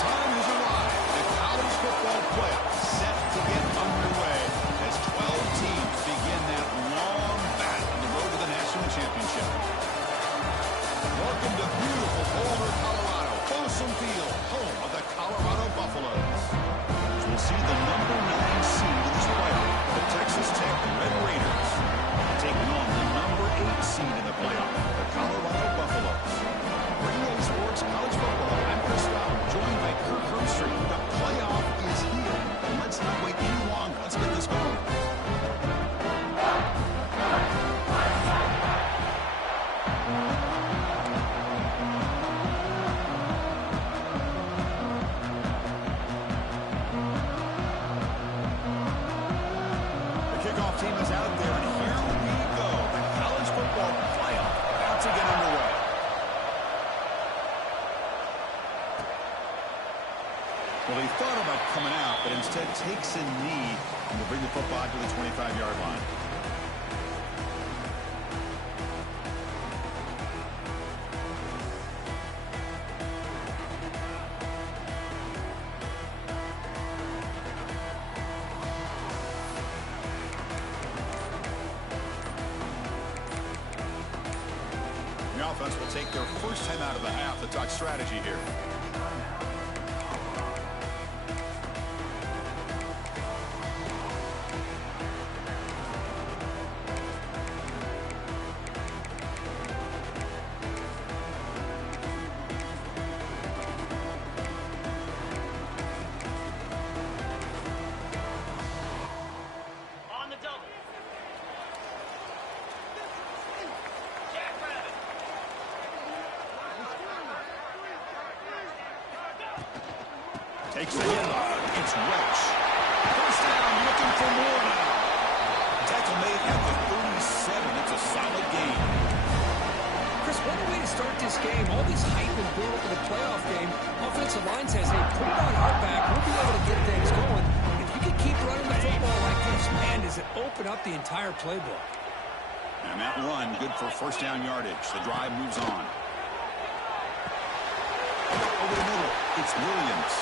time has arrived. The college football playoffs set to get underway as 12 teams begin that long battle on the road to the national championship. Welcome to beautiful Boulder, Colorado, Folsom Field, home of the Colorado Buffaloes. We'll see the number 9 seed in this playoff, the Texas Tech Red Raiders, taking on the number 8 seed in the playoff, the Colorado Buffaloes. Radio Sports College Football, I'm Chris Scott, joined by Kirk Herbstreit. The playoff is here, and let's not wait any longer. Let's get this going. Team is out there, and here we go. The college football playoff about to get underway. Well, he thought about coming out, but instead takes a knee and will bring the football to the 25-yard line. Offense will take their first time out of the half to talk strategy here. Takes the handoff. It's Welch. First down, looking for more now. Tackle made at the 37. It's a solid game. Chris, what a way to start this game. All this hype and build for the playoff game. Offensive line says, hey, put it on our back. We'll be able to get things going. If you can keep running the football like this, man, does it open up the entire playbook. And that run, good for first down yardage. The drive moves on. Over the middle, it's Williams.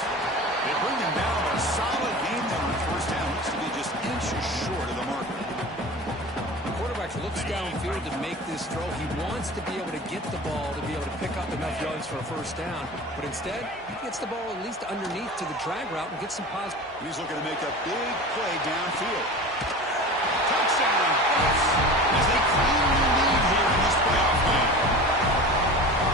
They bring him down, but a solid game there on first down. Looks to be just inches short of the marker. The quarterback looks downfield to make this throw. He wants to be able to get the ball to be able to pick up enough yards for a first down. But instead, he gets the ball at least underneath to the drag route and gets some positive. He's looking to make a big play downfield. Touchdown! As they clearly lead here in this playoff game.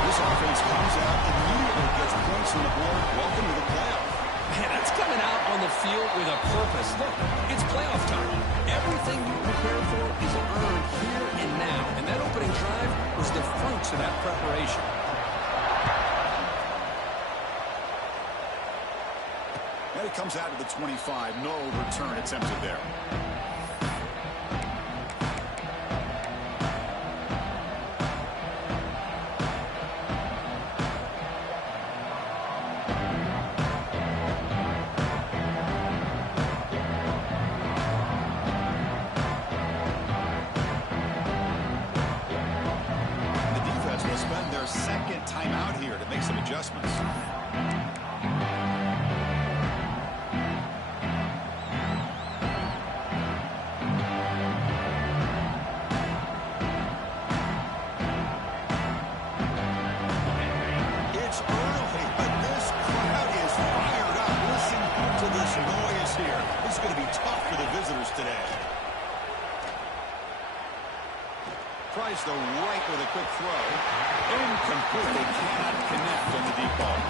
This offense comes out immediately, gets points on the board. Welcome to the playoff. Man, that's coming out on the field with a purpose. Look, it's playoff time. Everything you prepare for is earned here and now. And that opening drive was the fruits of that preparation. And it comes out to the 25. No return attempted there. Second time out here to make some adjustments. It's early, but this crowd is fired up. Listen to this noise here. This is going to be tough for the visitors today. Tries the right with a quick throw. Incomplete. They cannot connect on the deep ball.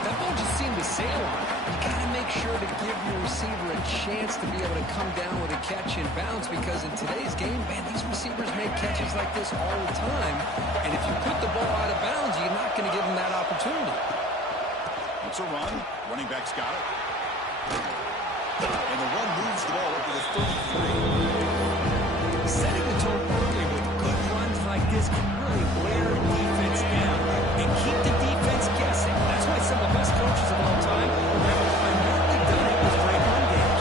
That ball just seemed to sail on. You got to make sure to give your receiver a chance to be able to come down with a catch and bounce, because in today's game, man, these receivers make catches like this all the time. And if you put the ball out of bounds, you're not going to give them that opportunity. It's a run. Running back's got it. And the run moves the ball up to the 33. Setting the tone early with good runs like this can really wear defense down and keep the defense guessing. That's why some of the best coaches of all time have primarily done it with great run games.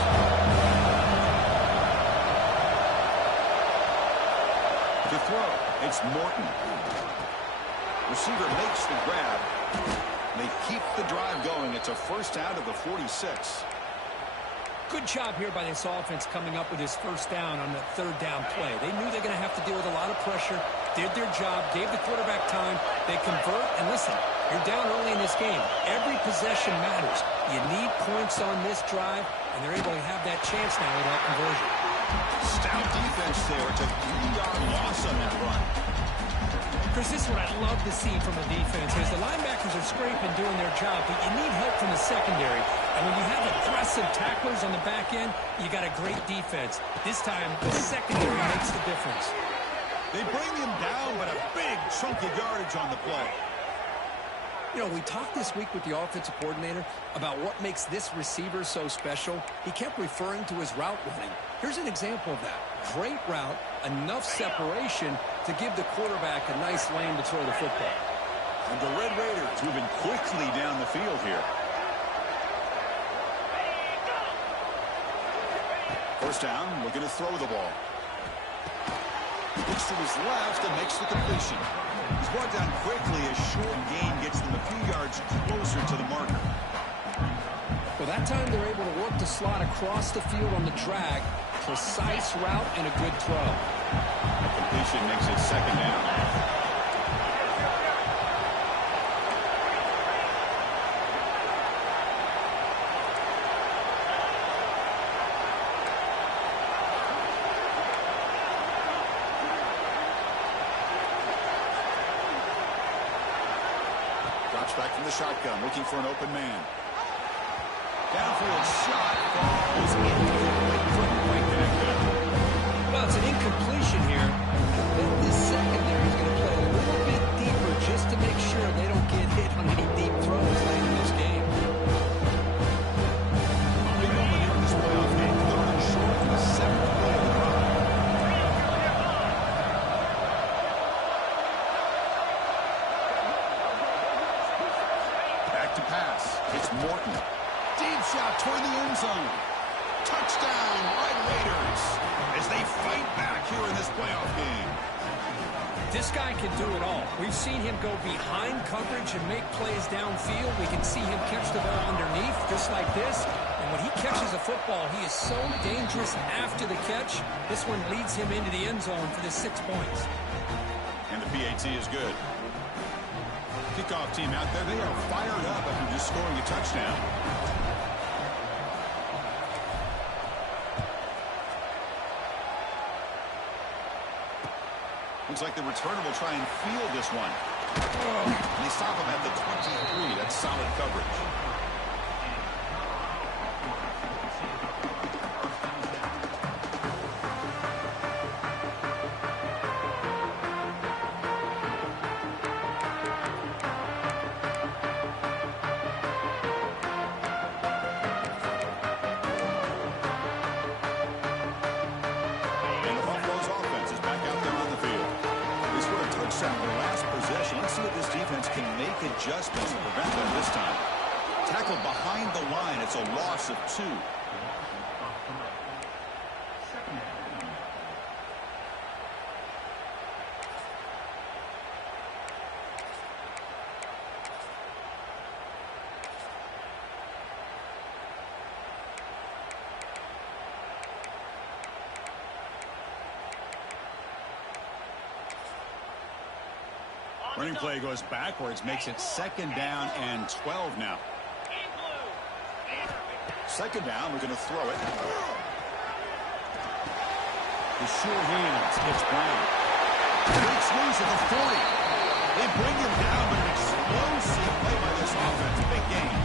To throw, it's Morton. Receiver makes the grab. They keep the drive going. It's a first out of the 46. Good job here by this offense coming up with his first down on the third down play. They knew they're going to have to deal with a lot of pressure, did their job, gave the quarterback time. They convert, and listen, you're down early in this game. Every possession matters. You need points on this drive, and they're able to have that chance now with that conversion. Stout defense there. It's a 3-yard loss on that run. Chris, this is what I love to see from the defense is the linebackers are scraping, doing their job, but you need help from the secondary. And when you have aggressive tacklers on the back end, you got a great defense. This time, the secondary makes the difference. They bring him down, but a big chunk of yardage on the play. You know, we talked this week with the offensive coordinator about what makes this receiver so special. He kept referring to his route running. Here's an example of that. Great route, enough separation to give the quarterback a nice lane to throw the football. And the Red Raiders moving quickly down the field here. First down, looking to throw the ball. Looks to his left and makes the completion. He's brought down quickly. A short gain gets them a few yards closer to the marker. Well, that time they're able to work the slot across the field on the drag. Precise route and a good throw. The completion makes it second down. Back from the shotgun, looking for an open man. Downfield shot falls incomplete. Couldn't quite connect that. Well, it's an incompletion here. I bet this secondary is going to play a little bit deeper just to make sure they don't get hit on any deep throws late in this game. A big moment here in this playoff game. Third and short in the seventh play of the drive. To pass. It's Morton. Deep shot toward the end zone. Touchdown, Red Raiders, as they fight back here in this playoff game. This guy can do it all. We've seen him go behind coverage and make plays downfield. We can see him catch the ball underneath, just like this. And when he catches a football, he is so dangerous after the catch. This one leads him into the end zone for the 6 points. And the PAT is good. Kickoff team out there, they are fired up after just scoring a touchdown. Looks like the returner will try and field this one. And they stop him at the 23. That's solid coverage. Adjustments to prevent them this time. Tackled behind the line. It's a loss of 2. Running play goes backwards, makes it second down and 12 now. Second down, we're going to throw it. The sure hands, it's Brown. Breaks loose at the 40. They bring him down, but an explosive play by this offense. Big game.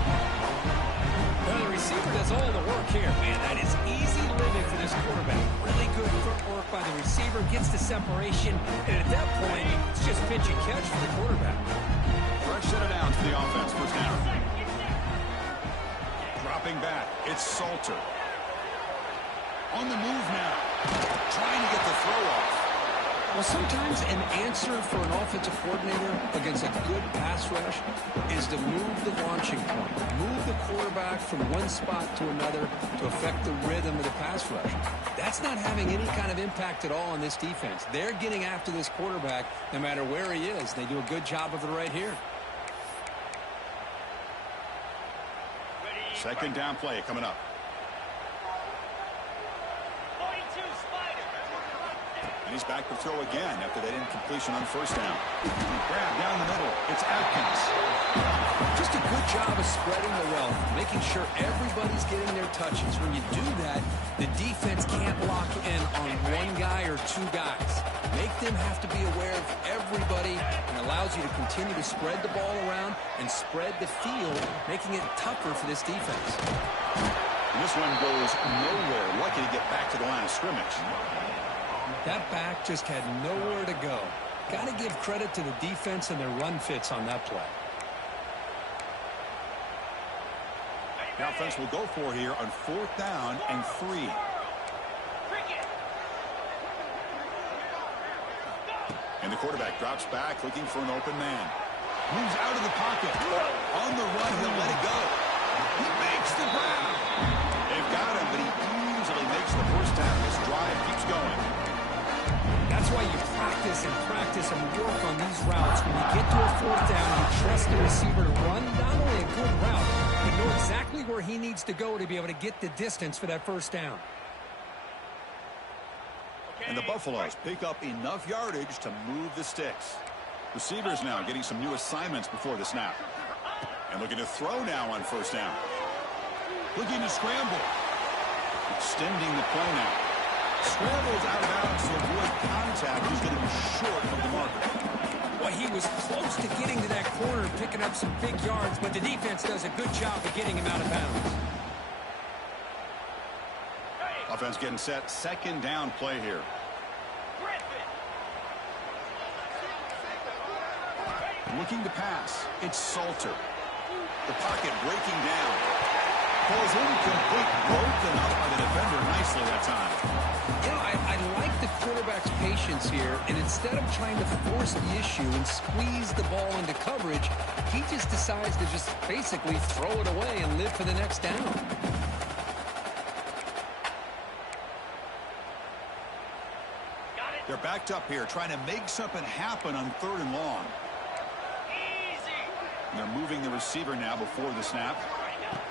Well, the receiver does all the work here. Man, that is easy living for this quarterback. Really good footwork by the receiver, gets the separation, and at that point, it's just pitch and catch for the quarterback. Fresh set of downs for the offense, first down. Dropping back, it's Salter. On the move now, trying to get the throw off. Well, sometimes an answer for an offensive coordinator against a good pass rush is to move the launching point, move the quarterback from one spot to another to affect the rhythm of the pass rush. That's not having any kind of impact at all on this defense. They're getting after this quarterback no matter where he is. They do a good job of it right here. Second down play coming up. And he's back to throw again after that incompletion on first down. Grab down the middle. It's Atkins. Just a good job of spreading the wealth, making sure everybody's getting their touches. When you do that, the defense can't lock in on one guy or two guys. Make them have to be aware of everybody, and allows you to continue to spread the ball around and spread the field, making it tougher for this defense. And this one goes nowhere. Lucky to get back to the line of scrimmage. That back just had nowhere to go. Got to give credit to the defense and their run fits on that play. The offense will go for here on 4th down and 3. And the quarterback drops back looking for an open man. Moves out of the pocket. On the run, he'll let it go. He makes the grab. They've got him, but he easily makes the first down. This drive keeps going. That's why you practice and work on these routes. When you get to a 4th down, you trust the receiver to run not only a good route, but know exactly where he needs to go to be able to get the distance for that first down. And the Buffaloes pick up enough yardage to move the sticks. Receivers now getting some new assignments before the snap. And looking to throw now on first down. Looking to scramble. Extending the play now. Scrambles out of bounds to avoid contact. He's going to be short of the marker. Well, he was close to getting to that corner, picking up some big yards, but the defense does a good job of getting him out of bounds. Offense getting set. Second down play here. Looking to pass. It's Salter. The pocket breaking down. Falls incomplete. Broken up by the defender nicely that time. You know, I like the quarterback's patience here, and instead of trying to force the issue and squeeze the ball into coverage, he just decides to just basically throw it away and live for the next down. They're backed up here, trying to make something happen on 3rd and long. And they're moving the receiver now before the snap.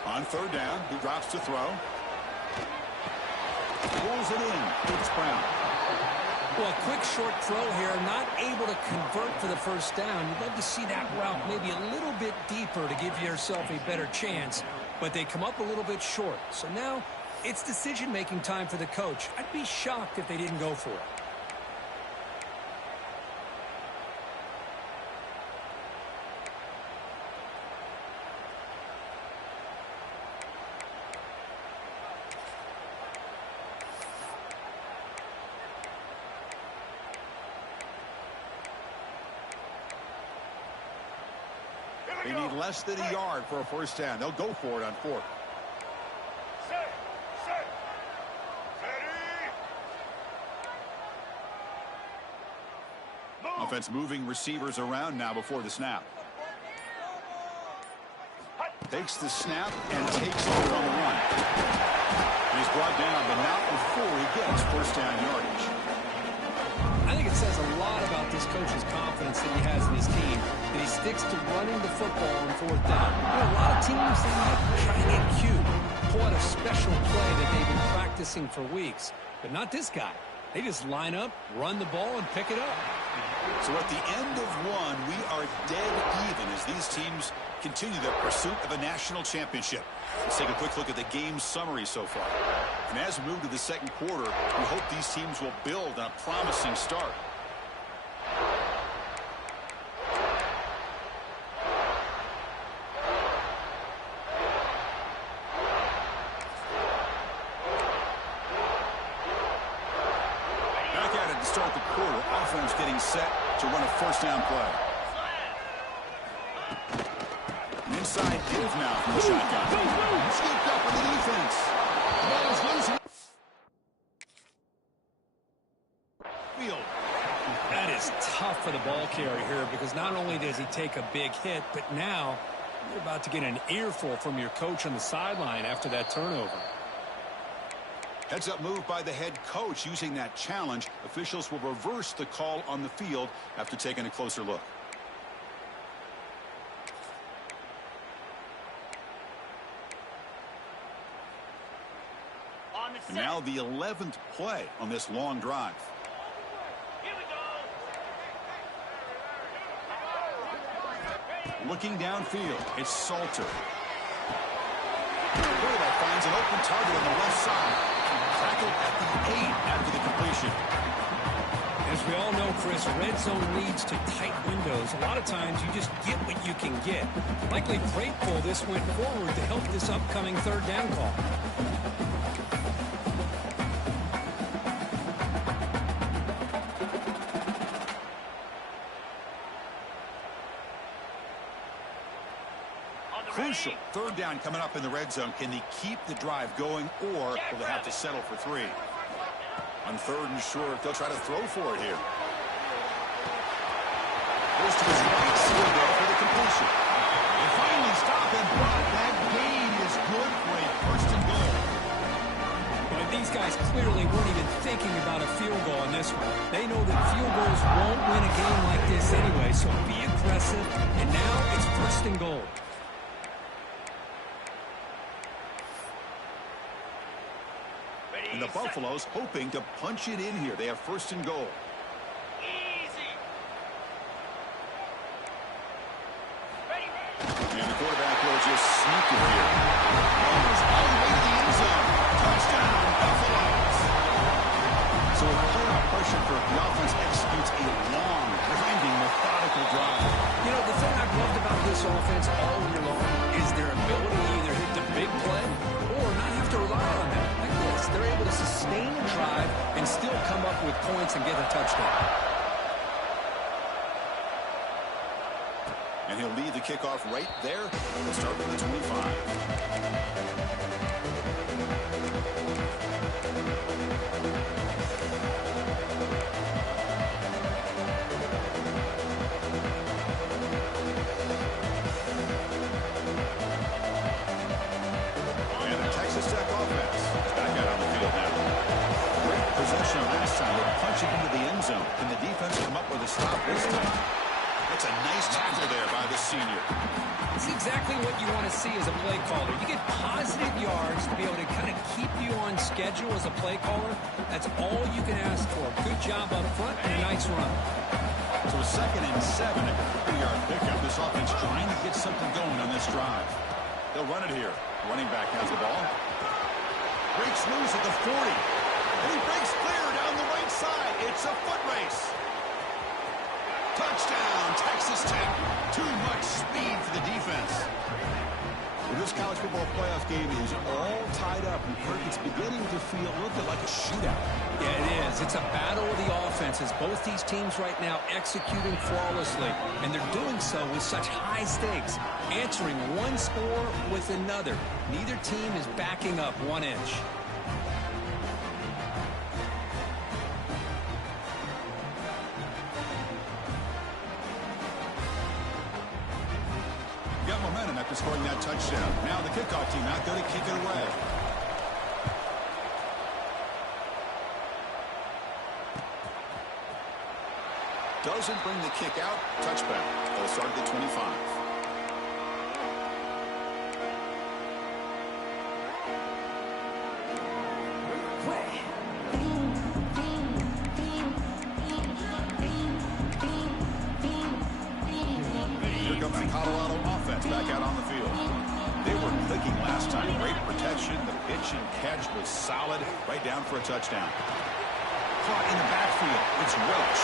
On 3rd down, he drops to throw. Pulls it in. It's Brown. Well, a quick short throw here, not able to convert for the first down. You'd love to see that route maybe a little bit deeper to give yourself a better chance, but they come up a little bit short. So now it's decision-making time for the coach. I'd be shocked if they didn't go for it. They need less than a yard for a first down. They'll go for it on 4th. Offense moving receivers around now before the snap. Takes the snap and takes off on the run. He's brought down, but not before he gets first down yardage. I think it says a lot about this coach's confidence that he has in his team, that he sticks to running the football on 4th down. You know, a lot of teams, they might try to get cute, pull out a special play that they've been practicing for weeks, but not this guy. They just line up, run the ball, and pick it up. So at the end of one, we are dead even as these teams continue their pursuit of a national championship. Let's take a quick look at the game summary so far. And as we move to the second quarter, we hope these teams will build on a promising start. Back at it to start the quarter. Offense getting set to run a first down play. An inside give now from the shotgun. Scooped up in the defense. The ball is loose. Field. That is tough for the ball carrier here, because not only does he take a big hit, but now you're about to get an earful from your coach on the sideline after that turnover. Heads up move by the head coach using that challenge. Officials will reverse the call on the field after taking a closer look. And now the 11th play on this long drive. Looking downfield, it's Salter. Quarterback finds an open target on the left side. Tackled at the 8 after the completion. As we all know, Chris, red zone leads to tight windows. A lot of times you just get what you can get. Likely grateful this went forward to help this upcoming third down call. Crucial third down coming up in the red zone. Can they keep the drive going, or will they have to settle for 3? On 3rd and short, they'll try to throw for it here. Goes to his right side there for the completion. They finally stop him, but that gain is good for a 1st and goal. But these guys clearly weren't even thinking about a field goal in this one. They know that field goals won't win a game like this anyway, so be aggressive. And now it's 1st and goal. And the Buffaloes hoping to punch it in here. They have 1st and goal. And the quarterback will just sneak it here. Goes all the way to the end zone. Touchdown, Buffaloes. So with all pressure for the offense executes a long, grinding, methodical drive. You know, the thing I've loved about this offense all year long is their ability to either hit the big play or not have to rely on that. Like this, they're able to sustain a drive and still come up with points and get a touchdown. And he'll lead the kickoff right there. We'll start with the 25. Into the end zone. Can the defense come up with a stop this time? That's a nice tackle there by the senior. It's exactly what you want to see as a play caller. You get positive yards to be able to kind of keep you on schedule as a play caller. That's all you can ask for. Good job up front and a nice run. So a 2nd and 7, a 30-yard pickup. This offense trying to get something going on this drive. They'll run it here. Running back has the ball. Breaks loose at the 40. And he breaks clear down the right side. It's a foot race. Touchdown, Texas Tech. Too much speed for the defense. Well, this college football playoff game is all tied up. And Kirk, it's beginning to feel a little bit like a shootout. Yeah, it is. It's a battle of the offenses. Both these teams right now executing flawlessly. And they're doing so with such high stakes. Answering one score with another. Neither team is backing up 1 inch. Got momentum after scoring that touchdown. Now the kickoff team out there to kick it away. Doesn't bring the kick out. Touchback. They'll start at the 25. Colorado offense back out on the field. They were clicking last time. Great protection. The pitch and catch was solid. Right down for a touchdown. Caught in the backfield. It's Welch.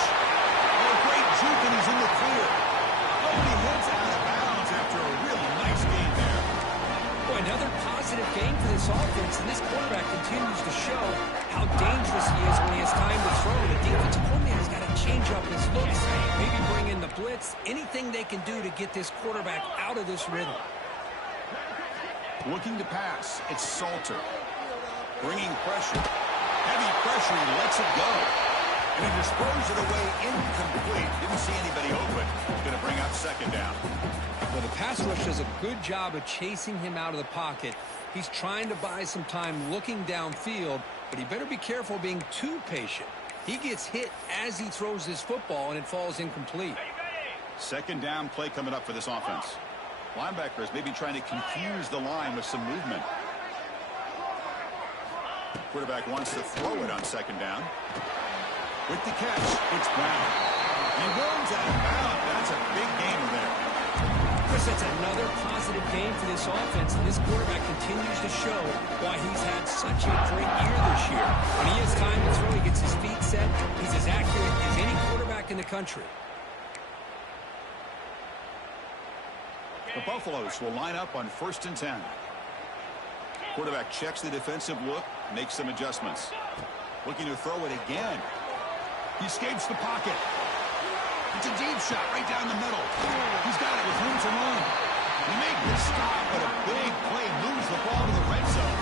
Oh, great juke, and he's in the clear. Oh, and he heads out of bounds after a really nice game there. Boy, another positive game for this offense, and this quarterback continues to show how dangerous he is when he has time to throw. The defensive coordinator's got to change up his looks, maybe bring in the blitz, anything they can do to get this quarterback out of this rhythm. Looking to pass, it's Salter. Bringing pressure. Heavy pressure, he lets it go. And he just throws it away incomplete. Didn't see anybody open. Going to bring up 2nd down. Well, the pass rush does a good job of chasing him out of the pocket. He's trying to buy some time looking downfield, but he better be careful being too patient. He gets hit as he throws his football, and it falls incomplete. 2nd down play coming up for this offense. Linebackers maybe trying to confuse the line with some movement. Quarterback wants to throw it on second down. With the catch, it's Brown. He runs out of bounds. That's a big gainer there. Chris, that's another positive game for this offense. This quarterback continues to show why he's had such a great year this year. When he has time to throw, he gets his feet set. He's as accurate as any quarterback in the country. The Buffaloes will line up on 1st and 10. Quarterback checks the defensive look, makes some adjustments. Looking to throw it again. He escapes the pocket. It's a deep shot right down the middle. He's got it with room to run. He made the stop, but a big play moves the ball to the red zone.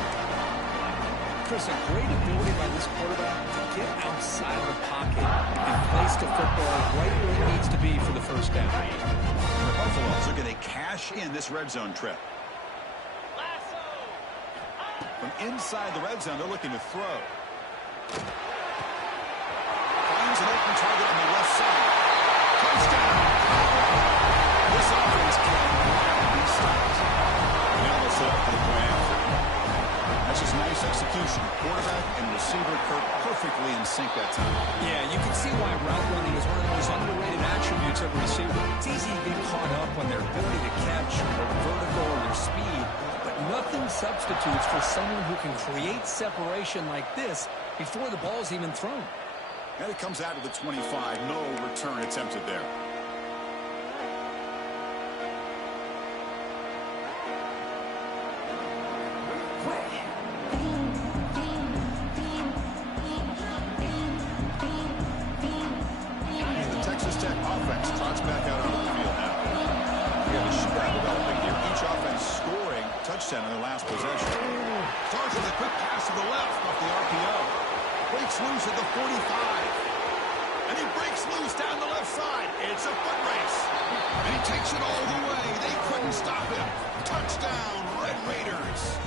Chris, a great ability by this quarterback to get outside of the pocket and place the football right where it needs to be for the first down. The Buffaloes are going to cash in this red zone trip. From inside the red zone, they're looking to throw. Finds an open target on the left side. Touchdown! This offense can't be stopped. Now they'll set up for the play action. That's just nice execution. Quarterback and receiver Kirk perfectly in sync that time. Yeah, you can see why route running is one of the most underrated attributes of a receiver. It's easy to get caught up on their ability to catch, their vertical, or their speed, but nothing substitutes for someone who can create separation like this before the ball's even thrown. And it comes out to the 25. No return attempted there. The Texas Tech offense trots back out onto the field now. We have a shootout developing here. Each offense scoring touchdown in their last possession. Starts with a quick pass to the left off the RPO. Breaks loose at the 45. And he breaks loose down the left side. It's a foot race. And he takes it all the way. They couldn't stop him. Touchdown, Red Raiders.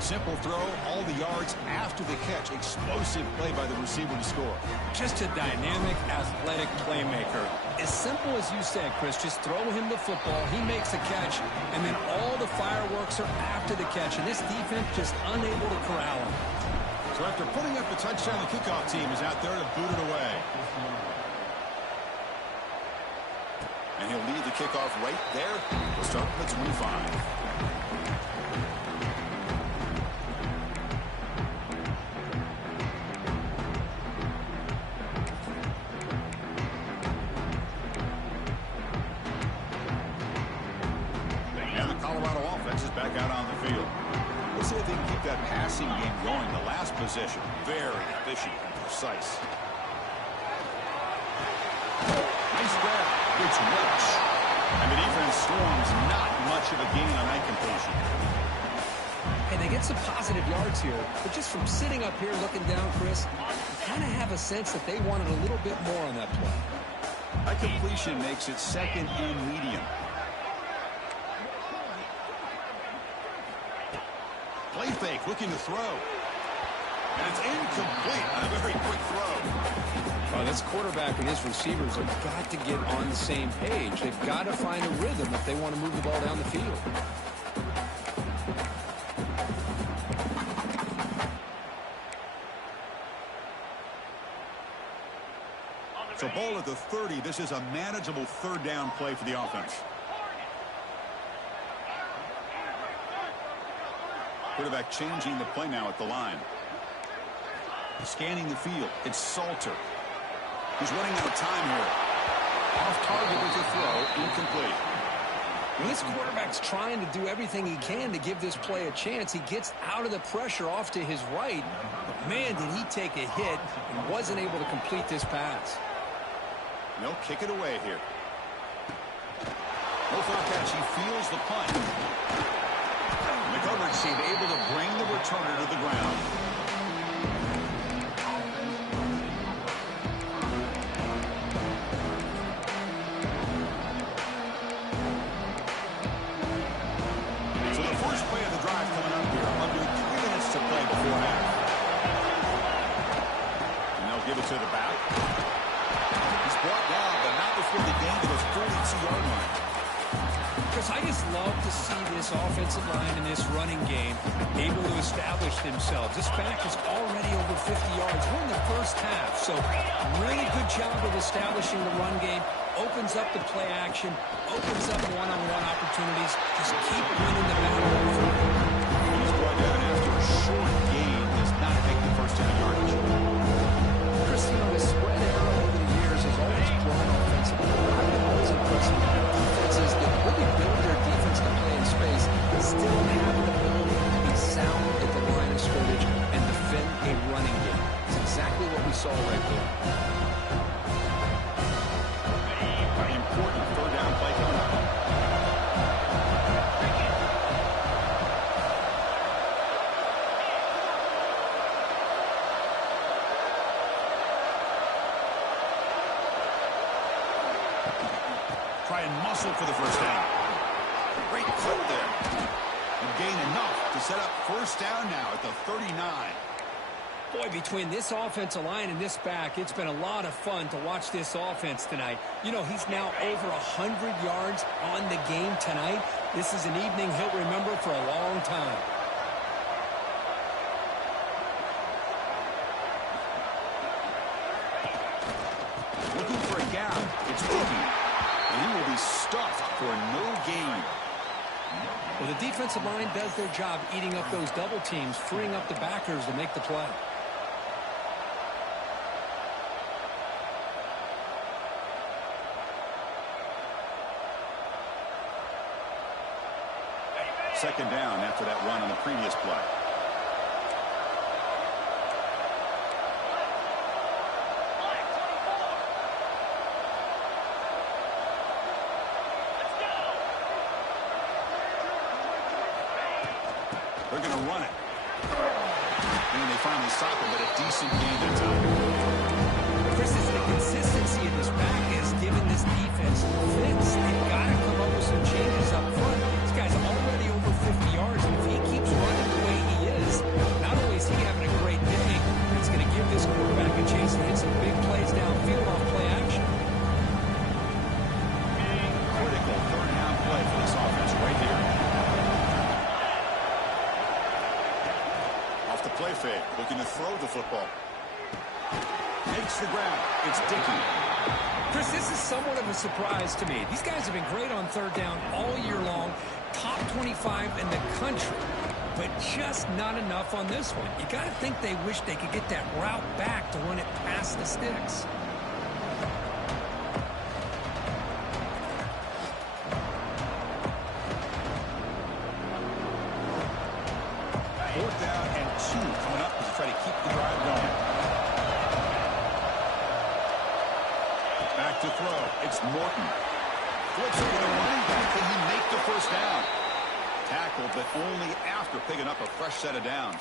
Simple throw, all the yards after the catch. Explosive play by the receiver to score. Just a dynamic, athletic playmaker. As simple as you said, Chris, just throw him the football, he makes a catch, and then all the fireworks are after the catch. And this defense just unable to corral him. So after putting up the touchdown, the kickoff team is out there to boot it away. And he'll lead the kickoff right there. We'll start with the 25. And the Colorado offense is back out on the field. Let's see if they can keep that passing game going. The last possession, very efficient and precise. Nice grab. It's Welch. And the defense storms not much of a gain on that completion. And they get some positive yards here, but just from sitting up here looking down, Chris, I kind of have a sense that they wanted a little bit more on that play. That completion makes it second and medium. Play fake, looking to throw. And it's incomplete on a very quick throw. This quarterback and his receivers have got to get on the same page. They've got to find a rhythm if they want to move the ball down the field. So ball at the 30. This is a manageable third down play for the offense. Quarterback changing the play now at the line. Scanning the field. It's Salter. He's running out of time here. Off target with the throw. Incomplete. When this quarterback's trying to do everything he can to give this play a chance, he gets out of the pressure off to his right. But man, did he take a hit and wasn't able to complete this pass. They'll kick it away here. No fair catch. He feels the punt. The coverage team able to bring the returner to the ground. So the first play of the drive coming up here. Under 3 minutes to play before half. And they'll give it to the back. He's brought down, but not before the gain to the 42-yard line. Chris, I just love to see this offensive line and this running game able to establish themselves. This back is already over 50 yards. We're in the first half, so really good job of establishing the run game. Opens up the play action, opens up one-on-one opportunities. Just keep winning the battle. He's brought down after a short gain. Does not make the first down yardage. Chris, you know, the spread era over the years has always grown offensively. I've been always impressed with defenses that really build their defense to play in space, still have an ability to be sound at the line of scrimmage and defend a running game. It's exactly what we saw right there. Very important third down play coming up. Try and muscle for the first down. Great cut there. And gain enough to set up first down now at the 39. Boy, between this offensive line and this back, it's been a lot of fun to watch this offense tonight. You know, he's now over 100 yards on the game tonight. This is an evening he'll remember for a long time. Looking for a gap. It's Boogie. And he will be stuffed for no gain. Well, the defensive line does their job eating up those double teams, freeing up the backers to make the play. Second down after that run on the previous play. They're going to run it. And they finally stop it, but a decent gain that time. Chris, it's the consistency of this back has given this defense fits. They've got to come up with some changes up front. This guy's already over 50 yards, and if he keeps running the way he is, not only is he having a great day, it's going to give this quarterback a chance to hit some big plays downfield off play action. Critical third down play for this offense right here. Off the play fake, looking to throw the football. Makes the grab. It's Dickey. Chris, this is somewhat of a surprise to me. These guys have been great on third down all year long, top 25 in the country, but just not enough on this one. You got to think they wish they could get that route back to run it past the sticks. Fourth down and 2 coming up as they try to keep the drive going. Back to throw. It's Morton. Flips over the running back. Can he make the first down? Tackled, but only after picking up a fresh set of downs.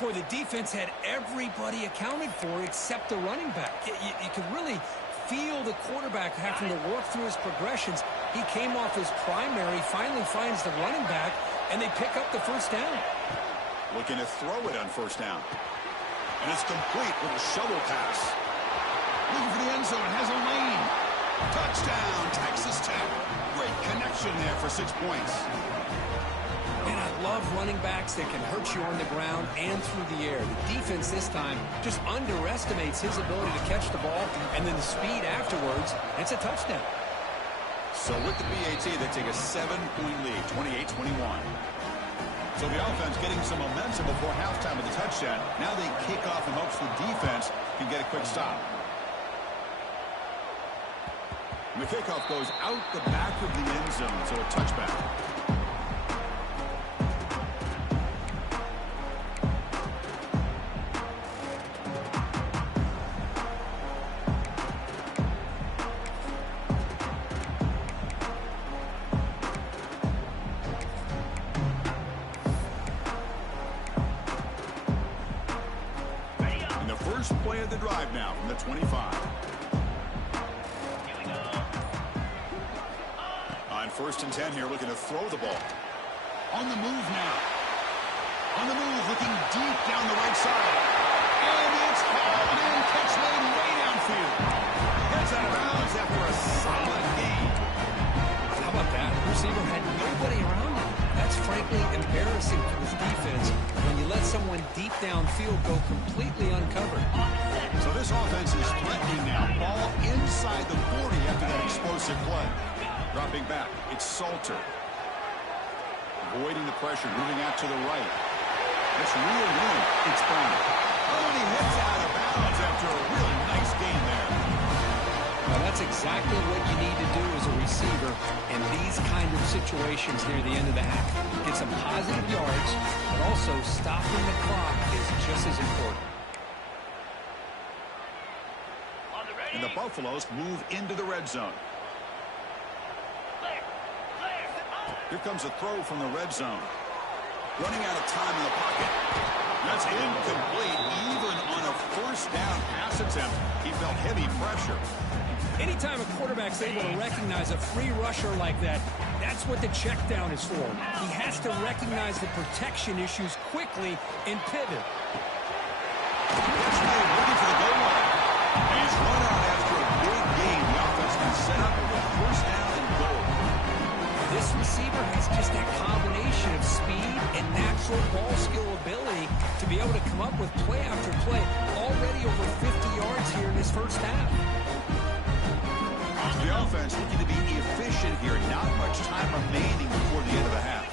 Boy, the defense had everybody accounted for except the running back. You could really feel the quarterback having to work through his progressions. He came off his primary, finally finds the running back, and they pick up the first down. Looking to throw it on first down. And it's complete with a shovel pass. Looking for the end zone. Has a lane. Touchdown, Texas Tech. Great connection there for 6 points. And I love running backs that can hurt you on the ground and through the air. The defense this time just underestimates his ability to catch the ball, and then the speed afterwards. It's a touchdown. So with the BAT, they take a 7-point lead, 28-21. So the offense getting some momentum before halftime with the touchdown. Now they kick off in hopes the defense can get a quick stop. And the kickoff goes out the back of the end zone, so a touchback. First play of the drive now from the 25. On first and 10 here, looking to throw the ball. On the move now. On the move, looking deep down the right side. And it's hauled in, catch made way downfield. Gets out of bounds after a solid gain. How about that? receiver had nobody around him. That's frankly embarrassing for this defense when you let someone deep downfield go completely uncovered. So this offense is threatening now. Ball inside the 40 after that explosive play. Dropping back, it's Salter. Avoiding the pressure, moving out to the right. It's real room. It's Brown. Oh, and he hits out of bounds after a really nice game there. Well, that's exactly what you need to do as a receiver in these kind of situations near the end of the half. Get some positive yards, but also stopping the clock is just as important. And the Buffaloes move into the red zone. Here comes a throw from the red zone. Running out of time in the pocket. That's incomplete. Even on a first down pass attempt, he felt heavy pressure. Anytime a quarterback's able to recognize a free rusher like that, that's what the check down is for. He has to recognize the protection issues quickly and pivot. That's looking for the goal line. He's run out after a big game. The offense can set up with a first down and goal. This receiver has just that combination of speed and natural ball skill ability to be able to come up with play after play. Already over 50 yards here in his first half. The offense looking to be efficient here. Not much time remaining before the end of the half.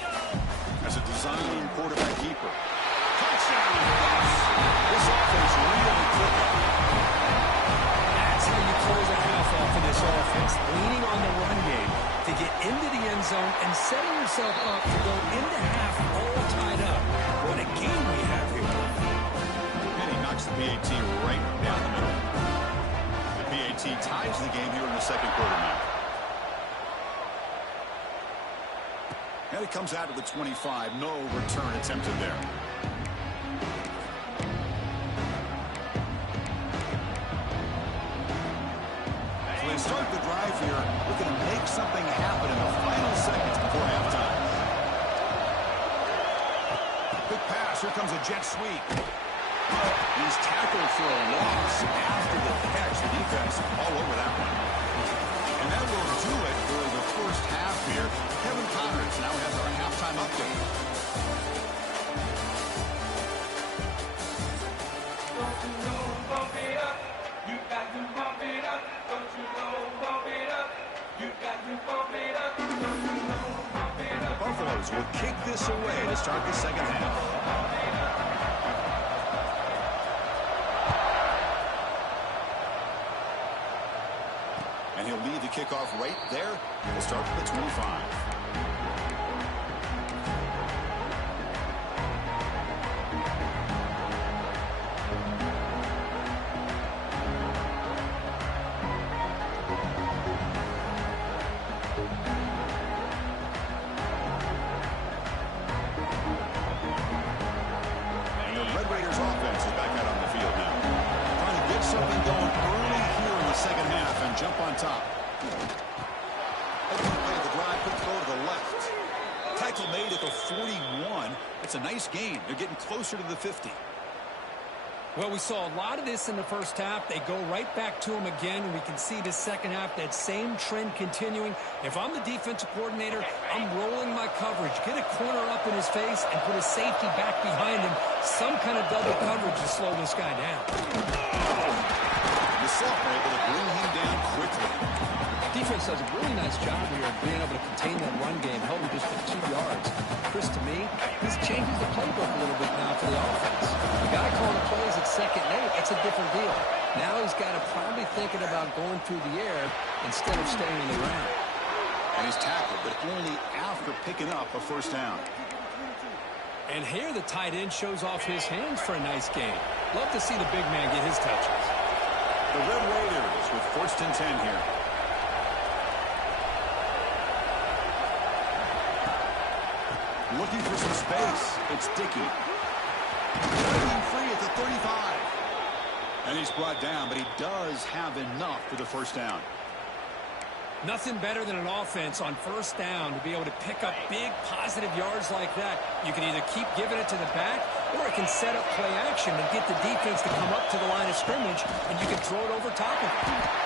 As a design quarterback keeper. Touchdown! This offense really clicking. That's how you close a half off of this offense. Leaning on the run game to get into the end zone and setting yourself up to go into half all tied up. What a game we have here. And he knocks the PAT right down the middle. The PAT ties the game here in the second quarter now. And it comes out to the 25. No return attempted there. So they start the drive here, looking to make something happen in the final seconds before halftime. Quick pass. Here comes a jet sweep. He's tackled for a loss after the catch. The defense all over that one. And that will do it for the first half here. Kevin Connors now has our halftime update. Don't you know, bump it up. You got to bump it up. Don't you know, bump it up. You got to bump it up. Don't you know, bump it up. Buffaloes will kick this away to start the second half. And he'll lead the kickoff right there. We'll start with the 25. And the Red Raiders offense is back out on the field now. Trying to get something going early here in the second half and jump on top. Open play of the drive, quick throw to the left. Tackle made at the 41. It's a nice gain. They're getting closer to the 50. Well, we saw a lot of this in the first half. They go right back to him again, and we can see the second half, that same trend continuing. If I'm the defensive coordinator, I'm rolling my coverage. Get a corner up in his face and put a safety back behind him. Some kind of double coverage to slow this guy down. The sophomore able to bring him down quickly. Defense does a really nice job here of being able to contain that run game, held him just for 2 yards. Chris, to me, this changes the playbook a little bit now for the offense. The guy calling plays at second and 8, that's a different deal. Now he's got to probably thinking about going through the air instead of staying in the ground. And he's tackled, but only after picking up a first down. And here the tight end shows off his hands for a nice game. Love to see the big man get his touches. The Red Raiders with first and 10 here. Looking for some space. It's Dickey. Breaking free at the 35. And he's brought down, but he does have enough for the first down. Nothing better than an offense on first down to be able to pick up big positive yards like that. You can either keep giving it to the back, or it can set up play action and get the defense to come up to the line of scrimmage, and you can throw it over top of it.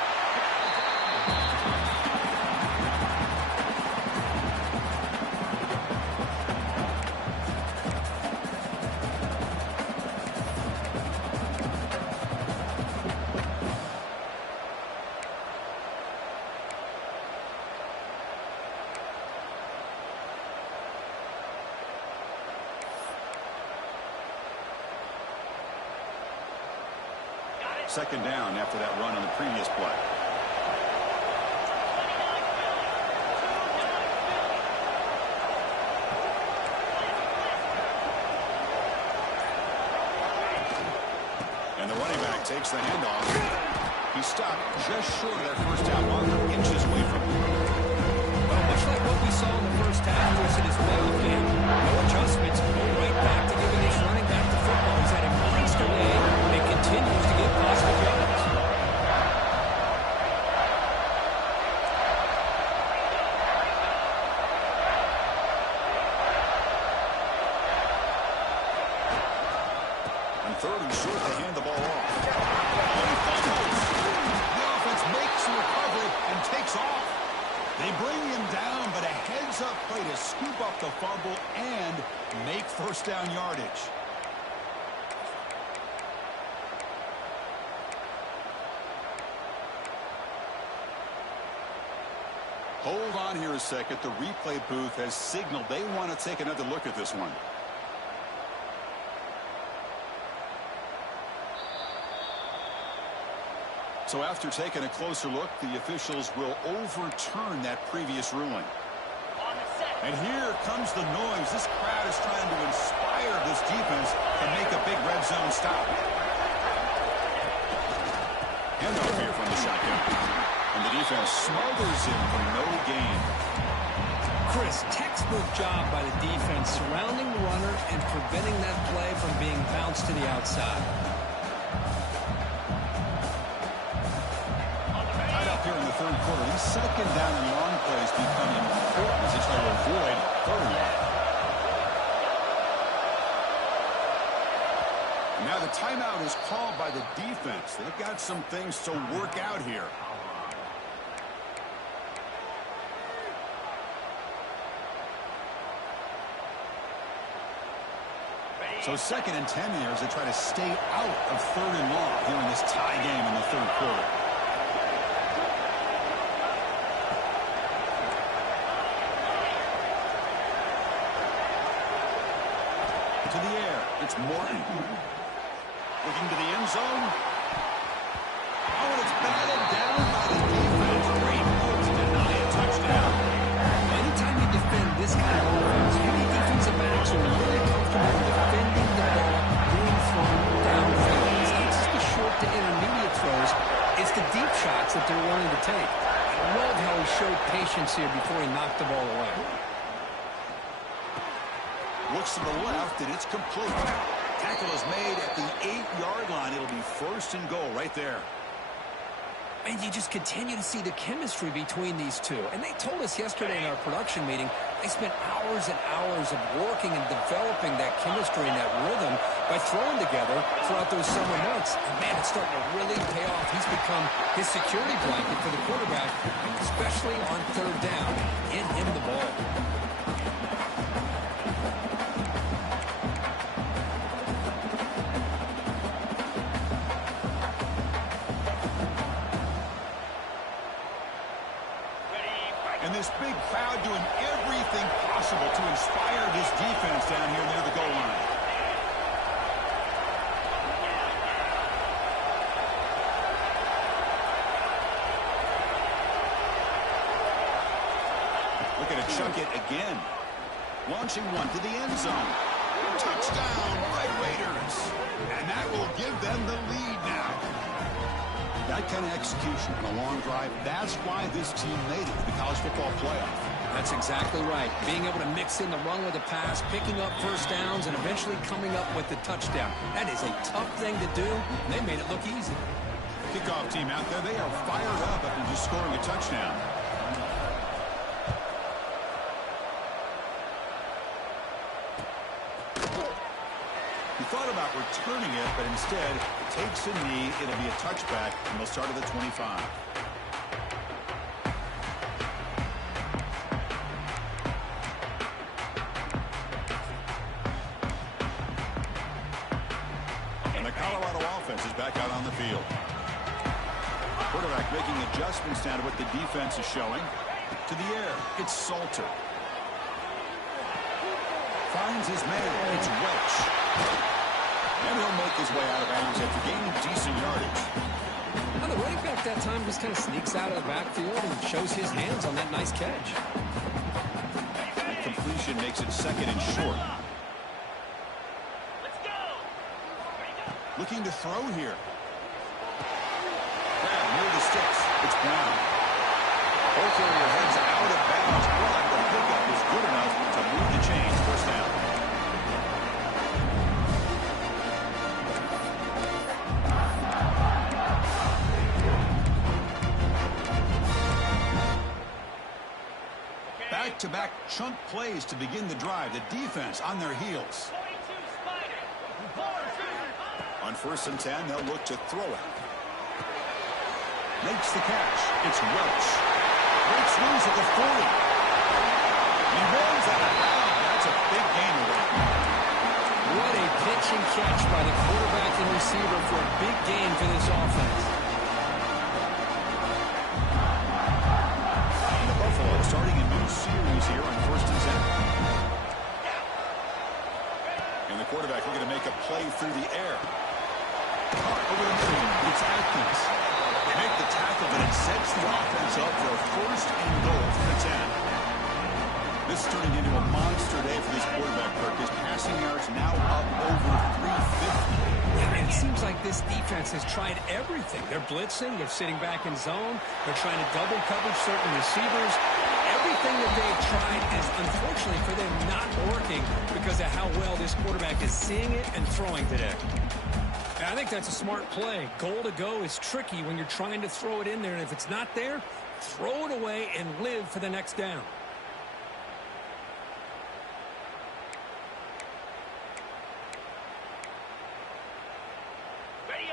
2 Second down after that run on the previous play. And the running back takes the handoff. He stopped just short of that first down marker, inches away from him. Well, much like what we saw in the first half versus his playoff game, no adjustments, going right back to giving his running back the football. He's had a monster day and continues to get positive yards. On third and short, they hand the ball off. And he fumbles. The offense makes the recovery and takes off. They bring him down, but a heads-up play to scoop up the fumble and make first down yardage. Hold on here a second. The replay booth has signaled they want to take another look at this one. So after taking a closer look, the officials will overturn that previous ruling. And here comes the noise. This crowd is trying to inspire this defense to make a big red zone stop. Handoff here from the shotgun. And the defense smothers him for no gain. Chris, textbook job by the defense surrounding the runner and preventing that play from being bounced to the outside. Here in the third quarter, these second down and long plays become important as they try to avoid third and long. Now the timeout is called by the defense. They've got some things to work out here. So second and 10 here as they try to stay out of third and long here in this tie game in the third quarter. To the air, it's Morton. Looking to the end zone. Oh, and it's batted down by the defense. Reboot to deny a touchdown. Anytime you defend this kind of offense, you need defensive backs who are really comfortable defending the ball being thrown downfield. It's not just the short to intermediate throws, it's the deep shots that they're willing to take. I love how he showed patience here before he knocked the ball away. Looks to the left, and it's complete. Tackle is made at the 8-yard line. It'll be first and goal right there. And you just continue to see the chemistry between these two. And they told us yesterday in our production meeting, they spent hours and hours of working and developing that chemistry and that rhythm by throwing together throughout those summer months. And man, it's starting to really pay off. He's become his security blanket for the quarterback, especially on third down. Get him the ball. And this big crowd doing everything possible to inspire this defense down here near the goal line. Looking to chuck it again. Launching one to the end zone. Touchdown, Red Raiders. And that will give them the lead now. That kind of execution on a long drive, that's why this team made it to the college football playoff. That's exactly right. Being able to mix in the run with the pass, picking up first downs, and eventually coming up with the touchdown. That is a tough thing to do. They made it look easy. Kickoff team out there, they are fired up after just scoring a touchdown. He thought about returning it, but instead takes a knee. It'll be a touchback, and they'll start at the 25. And the Colorado offense is back out on the field. Quarterback making adjustments now to what the defense is showing. To the air, it's Salter. Finds his man, it's Welch. And he'll make his way out of bounds after gaining decent yardage. Now the running back that time just kind of sneaks out of the backfield and shows his hands on that nice catch. Completion makes it second and short. Looking to throw here. Grab near the sticks. It's Brown. Both area heads out of bounds, but the pickup is good enough to move the chains. First down. Back-to-back chunk plays to begin the drive. The defense on their heels. On 1st and 10, they'll look to throw it. Makes the catch. It's Welch. Breaks loose at the 40. He runs out of bounds. That's a big gain away. What a pitch and catch by the quarterback and receiver for a big gain for this offense. And the Buffalo starting a new series here on 1st and 10. And the quarterback looking to make a play through the air. Caught over the middle. It's Atkins. They make the tackle, but it sets the offense up for a 1st and goal from the 10. This is turning into a monster day for this quarterback, Kirk. His passing yards now up over 350. Yeah, it seems like this defense has tried everything. They're blitzing. They're sitting back in zone. They're trying to double coverage certain receivers. Everything that they've tried is, unfortunately for them, not working because of how well this quarterback is seeing it and throwing today. I think that's a smart play. Goal to go is tricky when you're trying to throw it in there, and if it's not there, throw it away and live for the next down.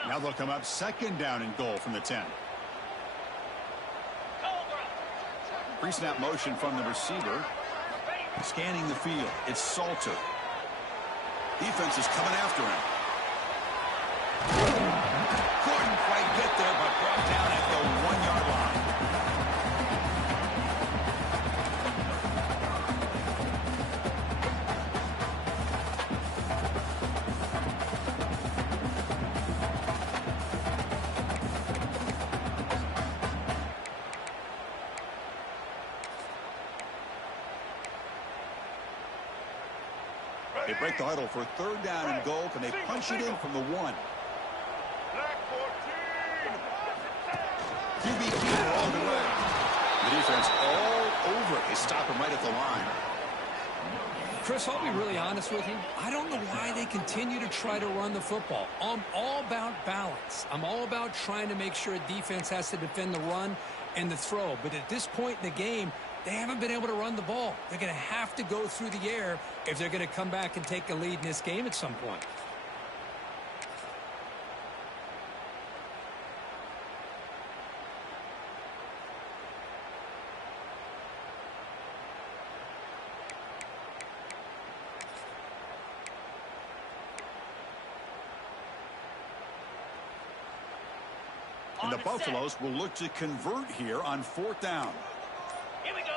Now they'll come up 2nd down and goal from the 10. Pre-snap motion from the receiver. Scanning the field. It's Salter. Defense is coming after him. Couldn't quite get there, but brought down at the 1-yard line. They break the huddle for 3rd down and goal. Can they punch it in from the 1? QB keeper all the way. The defense all over. They stop him right at the line. Chris, I'll be really honest with you. I don't know why they continue to try to run the football. I'm all about balance. I'm all about trying to make sure a defense has to defend the run and the throw. But at this point in the game, they haven't been able to run the ball. They're going to have to go through the air if they're going to come back and take a lead in this game at some point. And the Buffaloes will look to convert here on 4th down. Here we go.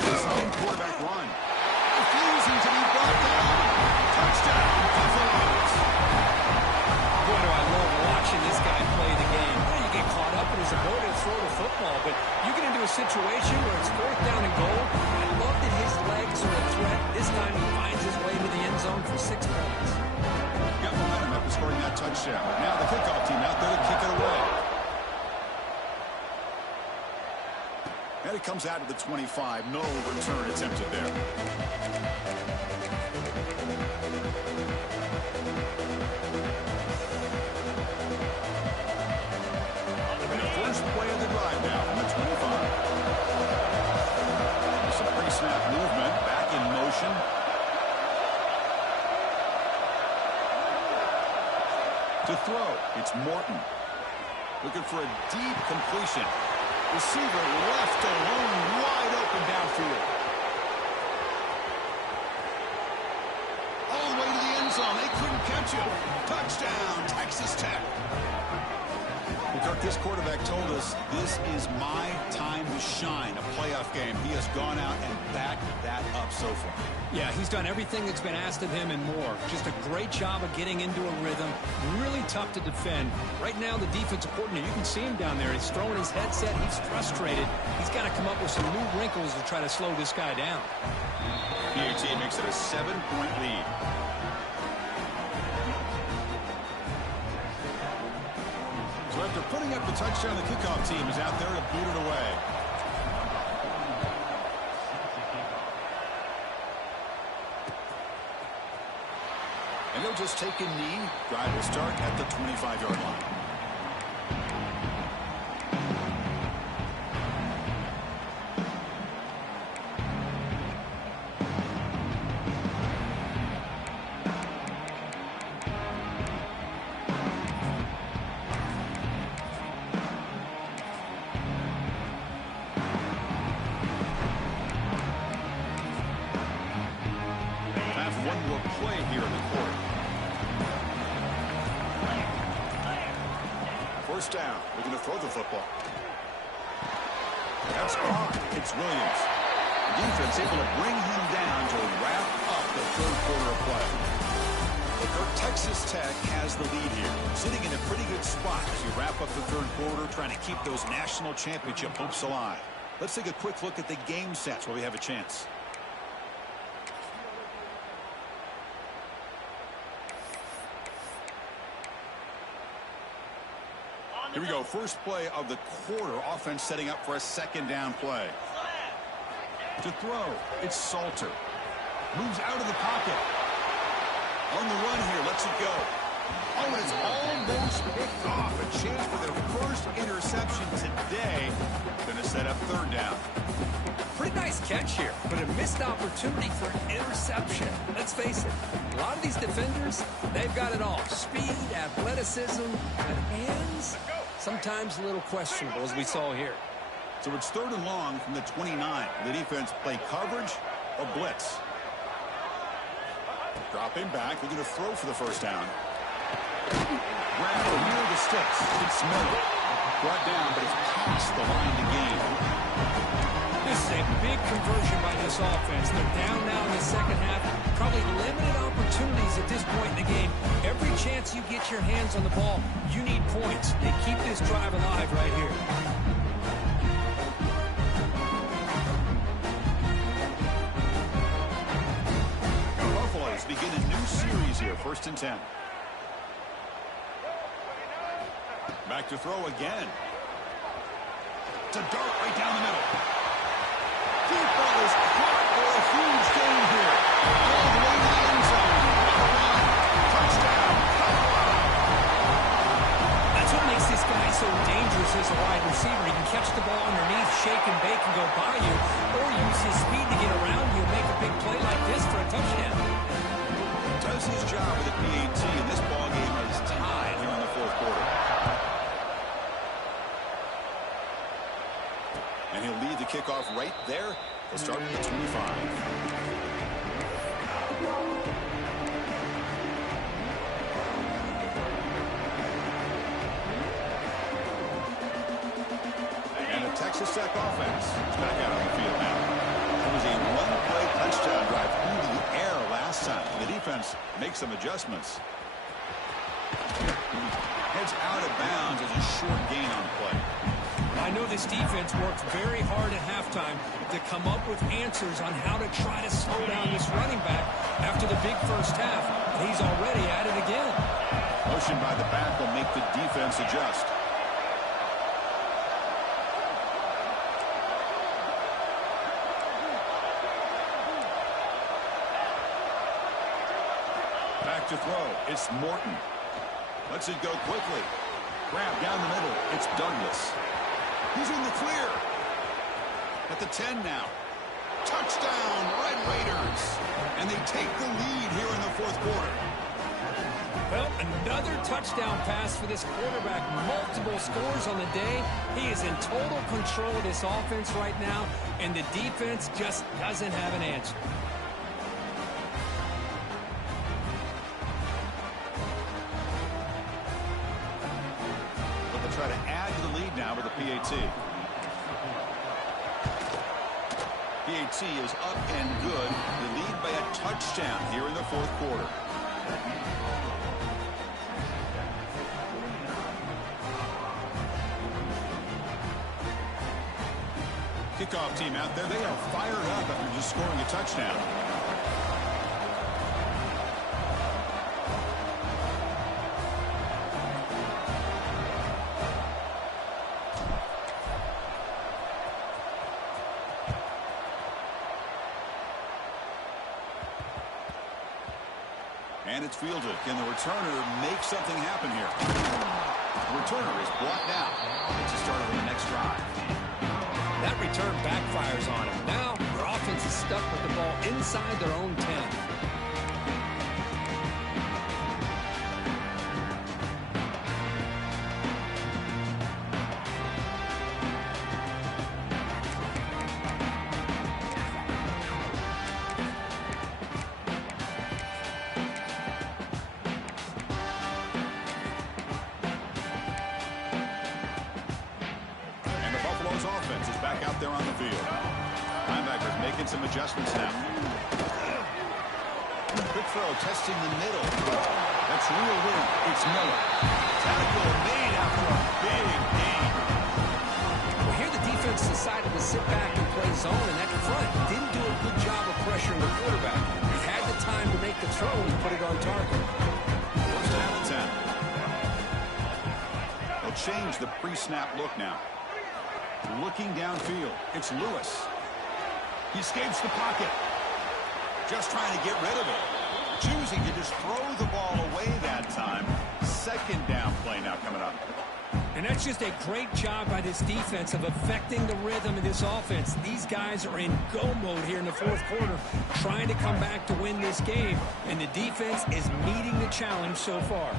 Design quarterback run. Refusing to be brought down. Touchdown, Buffaloes. Boy, do I love watching this guy play the game. You get caught up in his ability to throw the football, but you get into a situation where it's 4th down and goal. I love that his legs are a threat. This time he finds his way to the end zone for 6 points. Got momentum after scoring that touchdown. Now the kickoff team out there to kick it away. And it comes out to the 25. No return attempted there. And the first play of the drive now from the 25. Some pre-snap movement. Back in motion. To throw, it's Morton. Looking for a deep completion. Receiver left alone, wide open downfield. All the way to the end zone. They couldn't catch him. Touchdown, Texas Tech. Well, Kirk, this quarterback told us this is my time to shine, a playoff game. He has gone out and backed that up so far. Yeah, he's done everything that's been asked of him and more. Just a great job of getting into a rhythm. Really tough to defend. Right now, the defensive coordinator, you can see him down there. He's throwing his headset. He's frustrated. He's got to come up with some new wrinkles to try to slow this guy down. PAT makes it a 7-point lead. So after putting up the touchdown, the kickoff team is out there to boot it away. And they'll just take a knee. Drive will start at the 25-yard line. One more play here in the quarter. First down. We're going to throw the football. That's caught. It's Williams. The defense able to bring him down to wrap up the third quarter of play. Well, Texas Tech has the lead here, sitting in a pretty good spot as you wrap up the third quarter, trying to keep those national championship hopes alive. Let's take a quick look at the game sets where we have a chance. Here we go. First play of the quarter. Offense setting up for a second down play. To throw, it's Salter. Moves out of the pocket. On the run here, lets it go. Oh, and it's almost picked off. A chance for their first interception today. Going to set up third down. Pretty nice catch here, but a missed opportunity for an interception. Let's face it, a lot of these defenders, they've got it all. Speed, athleticism, but hands, sometimes a little questionable, as we saw here. So it's third and long from the 29. The defense play coverage or blitz. Dropping back. They're going to throw for the first down. Randall near the sticks. It's Smith. Brought down, but it's past the line to gain. This is a big conversion by this offense. They're down now in the second half. Probably limited opportunities at this point in the game. Every chance you get your hands on the ball, you need points. They keep this drive alive right here. Buffaloes begin a new series here. First and 10. Back to throw again. It's a dart right down the middle. Deep ball is caught for a huge gain here. All the way to the end zone. Touchdown, Colorado. That's what makes this guy so dangerous as a wide receiver. He can catch the ball underneath, shake and bake and go by you, or use his speed to get around you and make a big play like this for a touchdown. Does his job with the PAT, and this ball game is tied here in the fourth quarter. And he'll lead the kickoff right there. He'll start at the 25. And the Texas Tech offense is back out on the field now. It was a one-play touchdown drive through the air last time. The defense makes some adjustments. Heads out of bounds as a short gain on the play. I know this defense worked very hard at halftime to come up with answers on how to try to slow down this running back after the big first half. And he's already at it again. Motion by the back will make the defense adjust. Back to throw. It's Morton. Lets it go quickly. Grab down the middle. It's Douglas. He's in the clear. At the 10 now. Touchdown, Red Raiders. And they take the lead here in the fourth quarter. Well, another touchdown pass for this quarterback. Multiple scores on the day. He is in total control of this offense right now, and the defense just doesn't have an answer. But they'll try to now with the PAT. PAT is up and good. The lead by a touchdown here in the fourth quarter. Kickoff team out there. They are fired up after just scoring a touchdown. And it's fielded. Can the returner make something happen here? The returner is brought down. It's a start on the next drive. That return backfires on him. Now their offense is stuck with the ball inside their own 10. Offense is back out there on the field. Linebackers making some adjustments now. Quick throw, testing the middle. That's real win. It's Miller. Tackle made after a big gain. Well, here the defense decided to sit back and play zone, and that front didn't do a good job of pressuring the quarterback. He had the time to make the throw and put it on target. First down and 10. They'll change the pre-snap look now. Looking downfield, it's Lewis. He escapes the pocket. Just trying to get rid of it. Choosing to just throw the ball away that time. Second down play now coming up. And that's just a great job by this defense of affecting the rhythm of this offense. These guys are in go mode here in the fourth quarter, trying to come back to win this game. And the defense is meeting the challenge so far.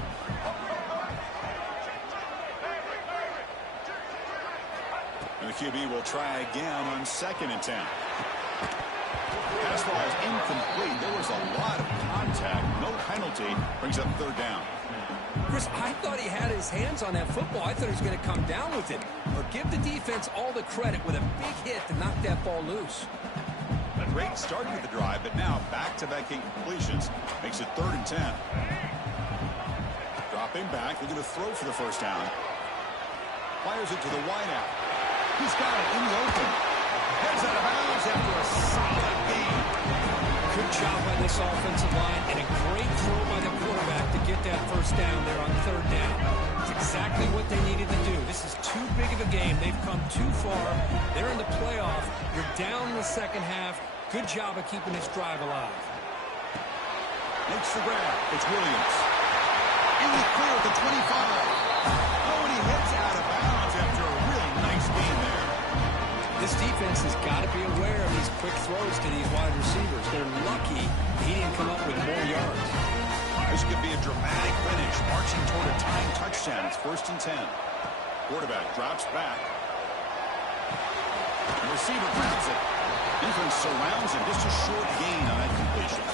And the QB will try again on 2nd and 10. Pass ball is incomplete. There was a lot of contact. No penalty. Brings up 3rd down. Chris, I thought he had his hands on that football. I thought he was going to come down with it. But give the defense all the credit with a big hit to knock that ball loose. A great start to the drive, but now back-to-back incompletions. Makes it 3rd and 10. Dropping back. Looking to throw for the 1st down. Fires it to the wideout. He's got it in the open. Heads out of bounds after a solid game. Good job by this offensive line and a great throw by the quarterback to get that 1st down there on 3rd down. It's exactly what they needed to do. This is too big of a game. They've come too far. They're in the playoff. You're down in the second half. Good job of keeping this drive alive. Makes the grab. It's Williams. In the clear at the 25. Oh, and he heads out of bounds after a really nice game there. This defense has got to be aware of these quick throws to these wide receivers. They're lucky he didn't come up with more yards. This could be a dramatic finish, marching toward a tying touchdown. It's 1st and 10. Quarterback drops back. The receiver grabs it. Defense surrounds him. Just a short gain on that completion.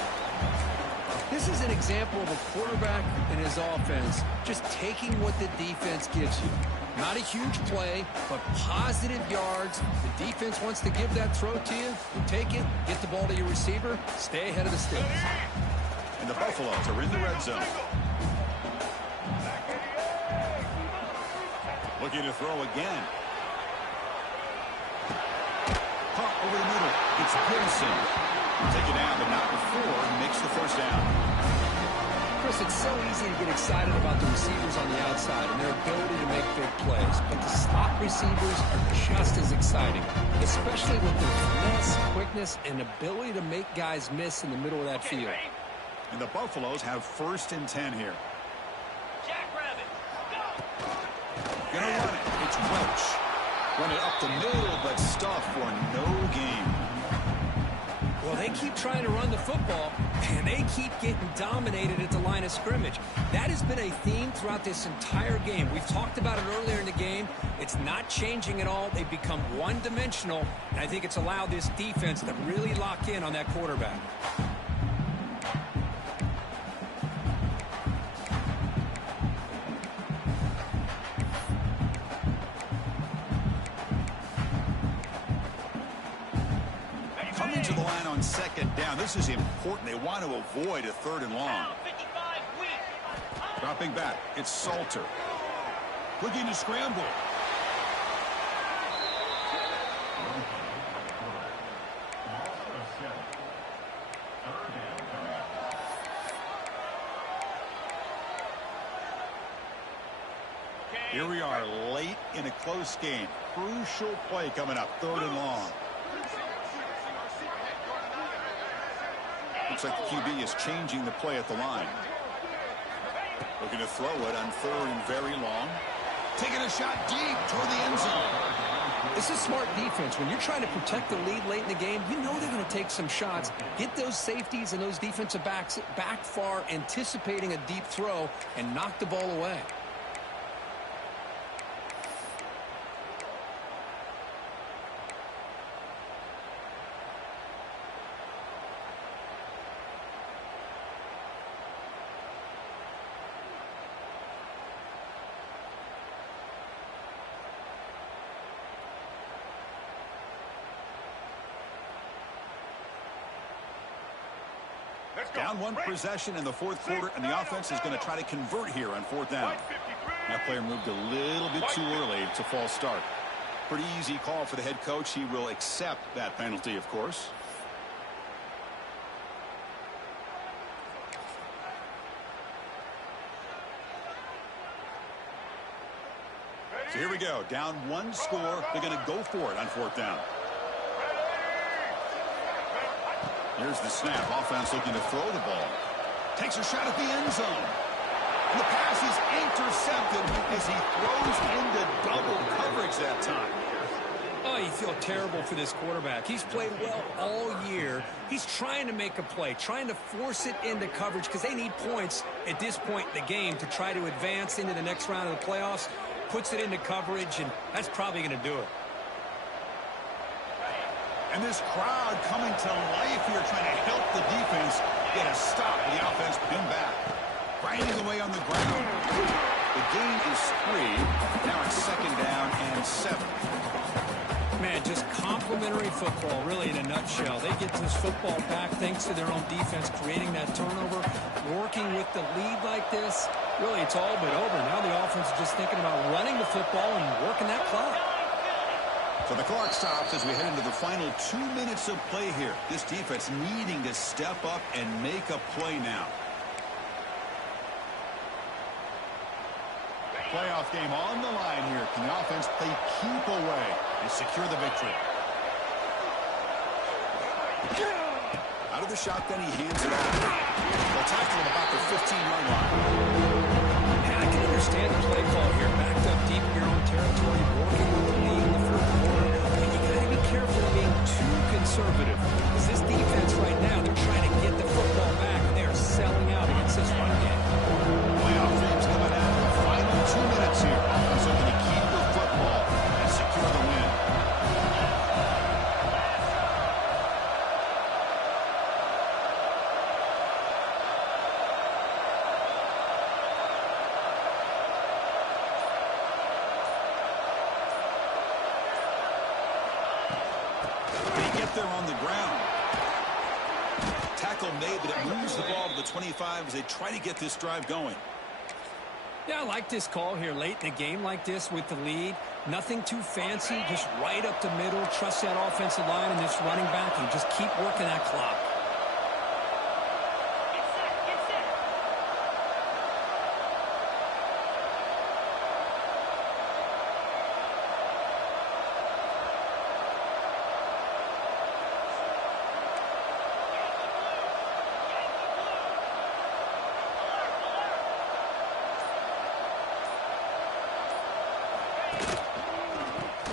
This is an example of a quarterback and his offense just taking what the defense gives you. Not a huge play, but positive yards. The defense wants to give that throw to you. You take it, get the ball to your receiver, stay ahead of the sticks. And the Buffaloes are in the red zone. Looking to throw again. Pump over the middle. It's Gibson. Take it down, but not before. Makes the 1st down. Chris, it's so easy to get excited about the receivers on the outside and their ability to make big plays, but the slot receivers are just as exciting, especially with their finesse, quickness, and ability to make guys miss in the middle of that field. And the Buffaloes have 1st and 10 here. Gonna run it. It's Welch. Run it up the middle, but stuffed for no gain. Well, they keep trying to run the football, and they keep getting dominated at the line of scrimmage. That has been a theme throughout this entire game. We've talked about it earlier in the game. It's not changing at all. They've become one-dimensional, and I think it's allowed this defense to really lock in on that quarterback. second down. This is important. They want to avoid a 3rd and long. Dropping back, it's Salter. Looking to scramble. Here we are late in a close game. Crucial play coming up, 3rd and long. Looks like the QB is changing the play at the line. Looking to throw it on 3rd and very long. Taking a shot deep toward the end zone. This is smart defense. When you're trying to protect the lead late in the game, you know they're going to take some shots. Get those safeties and those defensive backs back far, anticipating a deep throw, and knock the ball away. Down 1 possession in the 4th quarter, and the offense is going to try to convert here on 4th down. That player moved a little bit too early. It's a false start. Pretty easy call for the head coach. He will accept that penalty, of course. So here we go. Down 1 score. They're going to go for it on 4th down. Here's the snap. Offense looking to throw the ball. Takes a shot at the end zone. And the pass is intercepted as he throws into double coverage that time. Oh, you feel terrible for this quarterback. He's played well all year. He's trying to make a play, trying to force it into coverage because they need points at this point in the game to try to advance into the next round of the playoffs. Puts it into coverage, and that's probably going to do it. And this crowd coming to life here, trying to help the defense get a stop. The offense pinned back. Grinding away on the ground. The gain is 3. Now it's 2nd down and 7. Man, just complimentary football, really, in a nutshell. They get this football back thanks to their own defense, creating that turnover, working with the lead like this. Really, it's all but over. Now the offense is just thinking about running the football and working that clock. So the clock stops as we head into the final 2 minutes of play here. This defense needing to step up and make a play now. Playoff game on the line here. Can the offense play keep away and secure the victory? Out of the shotgun, he hands it off. They'll tackle him about the 15-yard line. Yeah, I can understand the play call here. Backed up deep in your own territory, working with the lead in the 4th quarter. And you got to be careful of being too conservative. Because this defense right now, they're trying to get the football back, and they are selling out against this run game. Playoff games coming out in the final 2 minutes here. Offense looking to keep the football and secure the win. There on the ground. Tackle made, but it moves the ball to the 25 as they try to get this drive going. Yeah, I like this call here late in a game like this with the lead. Nothing too fancy, just right up the middle. Trust that offensive line and this running back and just keep working that clock.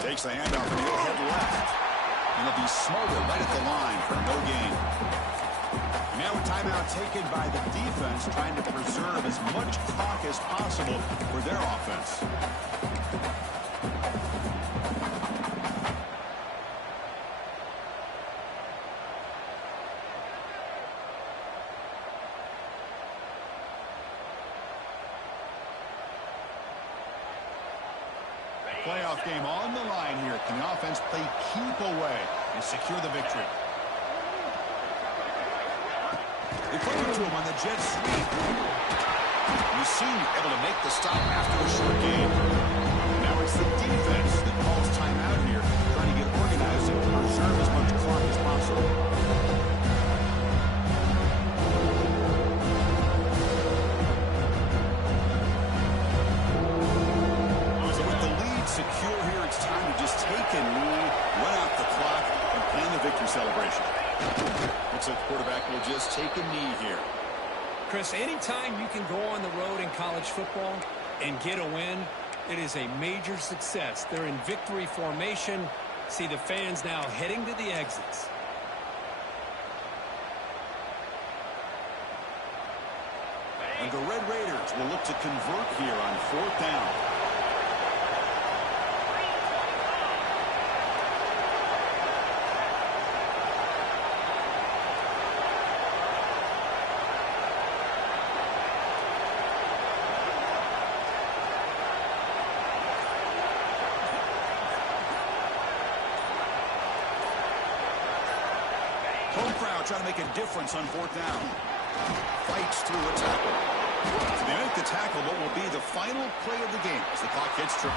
Takes the handoff and he'll head left. And he'll be smothered right at the line for no gain. Now a timeout taken by the defense, trying to preserve as much clock as possible for their offense. Playoff game on the line here. Can the offense play keep away and secure the victory? a jet sweep. You seem able to make the stop after a short game. Now it's the defense that calls timeout here, trying to get organized and preserve as much clock as possible. So with the lead secure here, it's time to just take a knee, run out the clock, and plan the victory celebration. Looks like the quarterback will just take a knee here. Chris, anytime you can go on the road in college football and get a win, it is a major success. They're in victory formation. See the fans now heading to the exits. And the Red Raiders will look to convert here on 4th down. Home crowd trying to make a difference on 4th down. Fights through a tackle. They make the tackle what will be the final play of the game as the clock hits 0-0.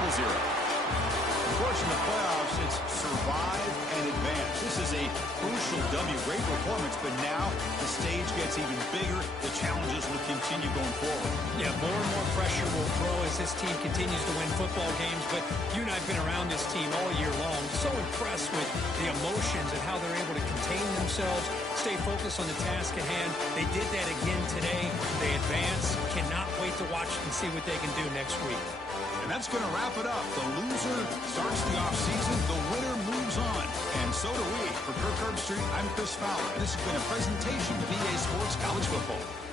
Of course, in the playoffs, it's survive and advance. This is a crucial W. Great performance, but now the stage gets even bigger. The challenges will continue going forward. Yeah, more and more pressure will grow as this team continues to win football games, but you and I have been around this team all year long. So impressed with the emotions and how they're able to contain themselves, stay focused on the task at hand. They did that again today. They advance. Cannot wait to watch and see what they can do next week. And that's going to wrap it up. The loser starts the offseason. The winner moves on. And so do we. For Kirk Herbstreit, I'm Chris Fowler. This has been a presentation of EA Sports College Football.